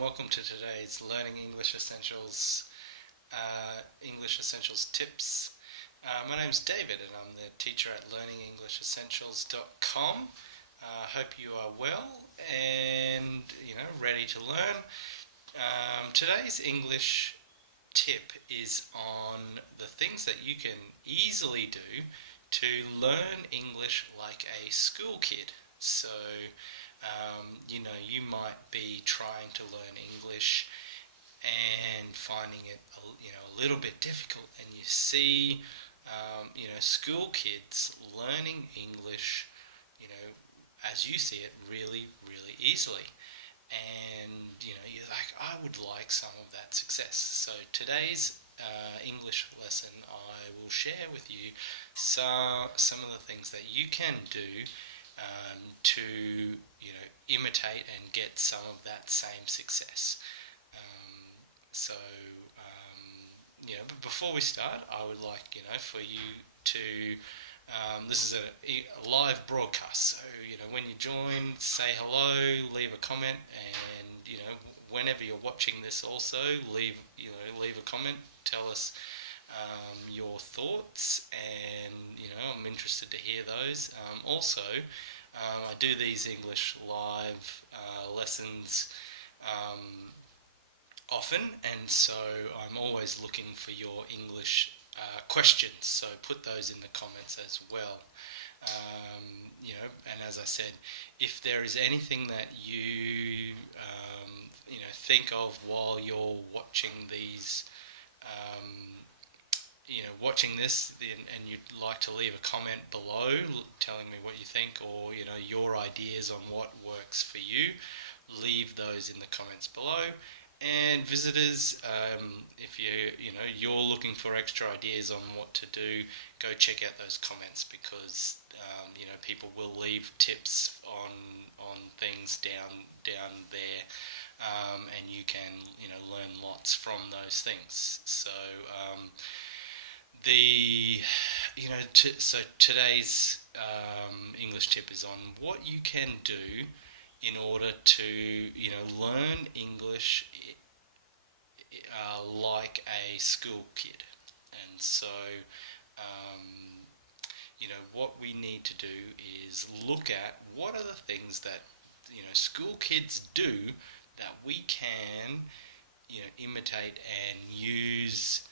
and welcome to today's Learning English Essentials tips. My name's David and I'm the teacher at learningenglisessentials.com. Hope you are well and ready to learn. Today's English tip is on the things that you can easily do to learn English like a school kid. So you might be trying to learn English and finding it a little bit difficult, and you see school kids learning English as you see it really easily, and you're like, I would like some of that success. So today's English lesson, I will share with you some of the things that you can do to imitate and get some of that same success. So but before we start, I would like for you to. This is a live broadcast, so when you join, say hello, leave a comment, and whenever you're watching this, also leave a comment. Tell us your thoughts, and I'm interested to hear those. Also, I do these English live lessons often, and so I'm always looking for your English questions. So put those in the comments as well. And as I said, if there is anything that you think of while you're watching these. Watching this, and you'd like to leave a comment below telling me what you think, or your ideas on what works for you, leave those in the comments below. And visitors, if you're looking for extra ideas on what to do, go check out those comments, because people will leave tips on things down there, and you can learn lots from those things. So so today's English tip is on what you can do in order to learn English like a school kid. And so what we need to do is look at what are the things that school kids do that we can imitate and use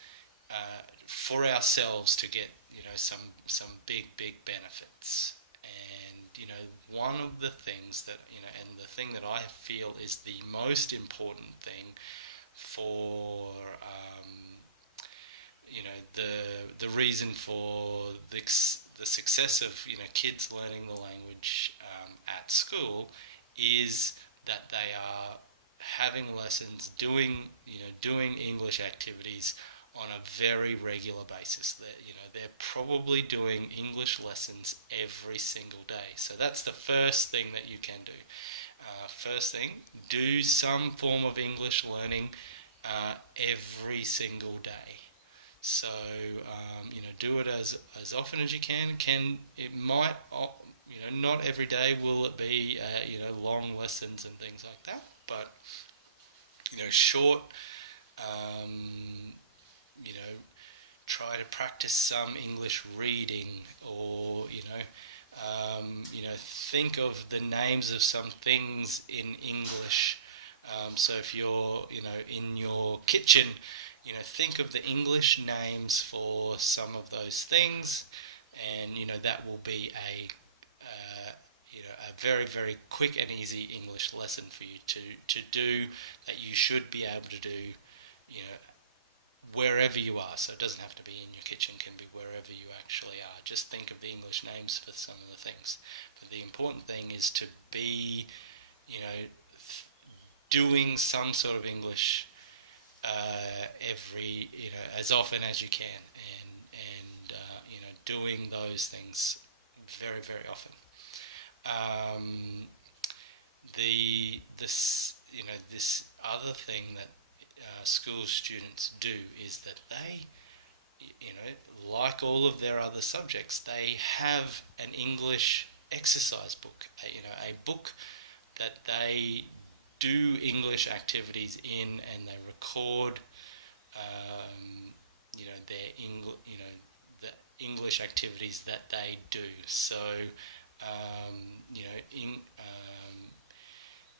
for ourselves to get some big benefits. And one of the things that and the thing that I feel is the most important thing for the reason for the success of kids learning the language at school is that they are having lessons, doing English activities on a very regular basis. They're probably doing English lessons every single day. So that's the first thing that you can do. First thing, do some form of English learning every single day. So do it as often as you can. It might not every day will it be long lessons and things like that, but short. Try to practice some English reading, or think of the names of some things in English. So if you're in your kitchen, think of the English names for some of those things, and that will be a very quick and easy English lesson for you to do, that you should be able to do wherever you are. So it doesn't have to be in your kitchen, can be wherever you actually are. Just think of the English names for some of the things. But the important thing is to be doing some sort of English every as often as you can, and doing those things very often. This other thing that school students do is that they like all of their other subjects, they have an English exercise book, a book that they do English activities in, and they record, their the English activities that they do. So, um, you know, in,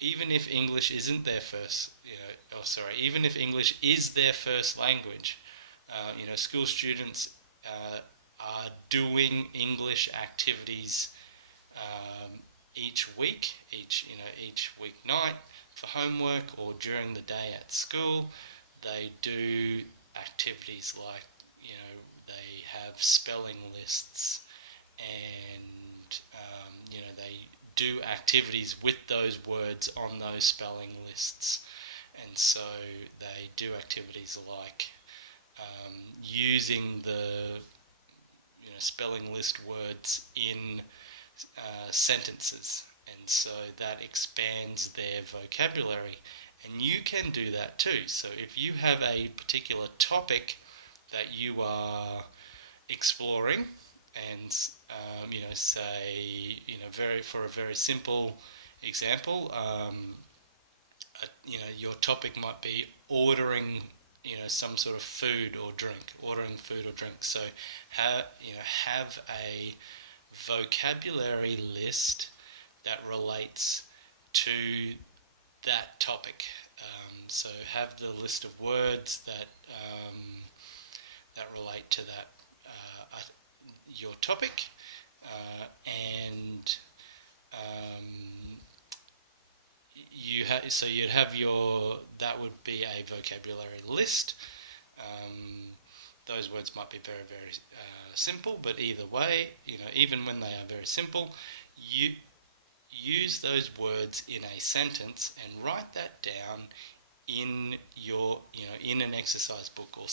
even if English isn't their first, even if English is their first language, school students are doing English activities um, each week, each weeknight for homework or during the day at school. They do activities like, they have spelling lists, and they do activities with those words on those spelling lists. And so they do activities like using the spelling list words in sentences, and so that expands their vocabulary. And you can do that too. So if you have a particular topic that you are exploring, and say, for a very simple example, your topic might be ordering, some sort of ordering food or drink. So have a vocabulary list that relates to that topic. So have the list of words that relate to that your topic, and you'd have that would be a vocabulary list. Those words might be very, very simple, but either way, even when they are very simple, you use those words in a sentence and write that down in in an exercise book, or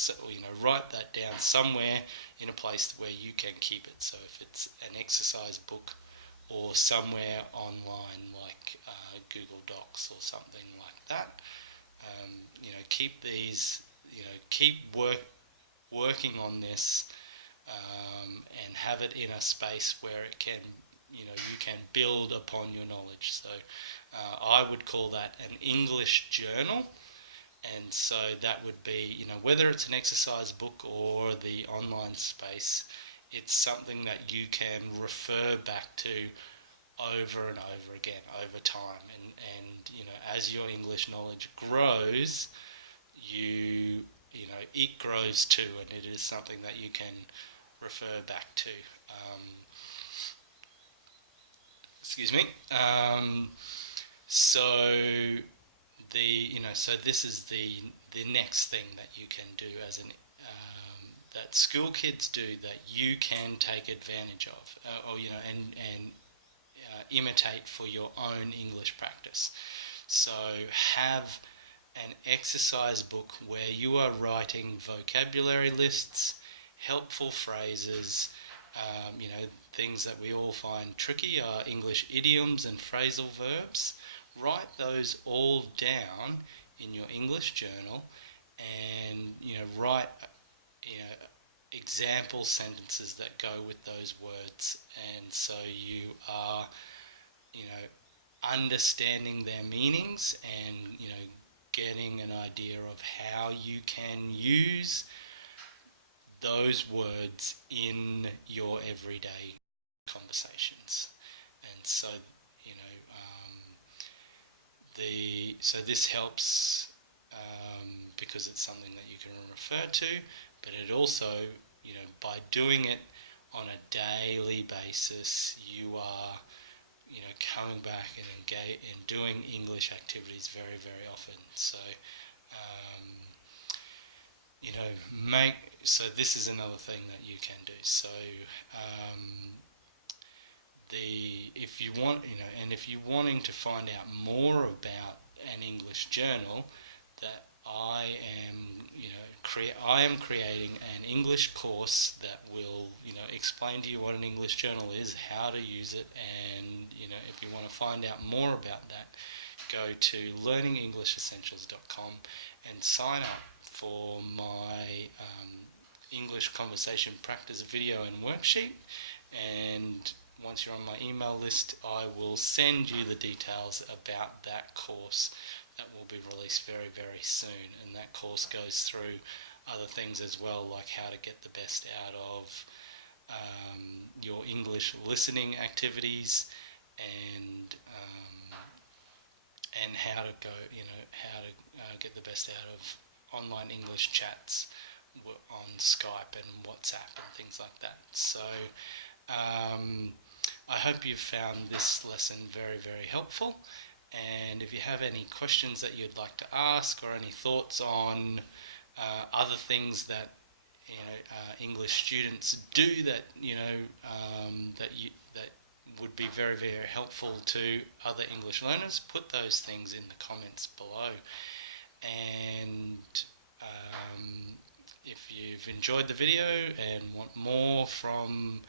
write that down somewhere in a place where you can keep it. So if it's an exercise book, or somewhere online like Google Docs or something like that, keep these, keep working on this, and have it in a space where it can, you can build upon your knowledge. So I would call that an English journal. And so that would be, whether it's an exercise book or the online space, it's something that you can refer back to over and over again over time. And as your English knowledge grows, it grows too, and it is something that you can refer back to. Excuse me. So so this is the next thing that you can do as an that school kids do, that you can take advantage of, or and imitate for your own English practice. So have an exercise book where you are writing vocabulary lists, helpful phrases. Things that we all find tricky are English idioms and phrasal verbs. Write those all down in your English journal, and write example sentences that go with those words, and so you are understanding their meanings, and getting an idea of how you can use those words in your everyday conversations. And so this helps, because it's something that you can refer to, but it also, by doing it on a daily basis, you are coming back and doing English activities very, very often. So you know make so this is another thing that you can do. So the if you want and if you're wanting to find out more about an English journal, that I am creating an English course that will explain to you what an English journal is, how to use it, and if you want to find out more about that, go to learningenglishessentials.com and sign up for my English conversation practice video and worksheet. And once you're on my email list, I will send you the details about that course that will be released very, very soon. And that course goes through other things as well, like how to get the best out of your English listening activities, and how to go, how to get the best out of online English chats on Skype and WhatsApp and things like that. So I hope you've found this lesson very, very helpful. And if you have any questions that you'd like to ask, or any thoughts on other things that English students do that that would be very, very helpful to other English learners, put those things in the comments below. And if you've enjoyed the video and want more from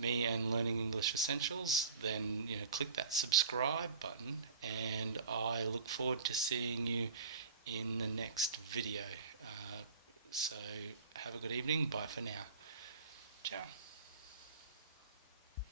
me and Learning English Essentials, then click that subscribe button, and I look forward to seeing you in the next video. So have a good evening. Bye for now. Ciao.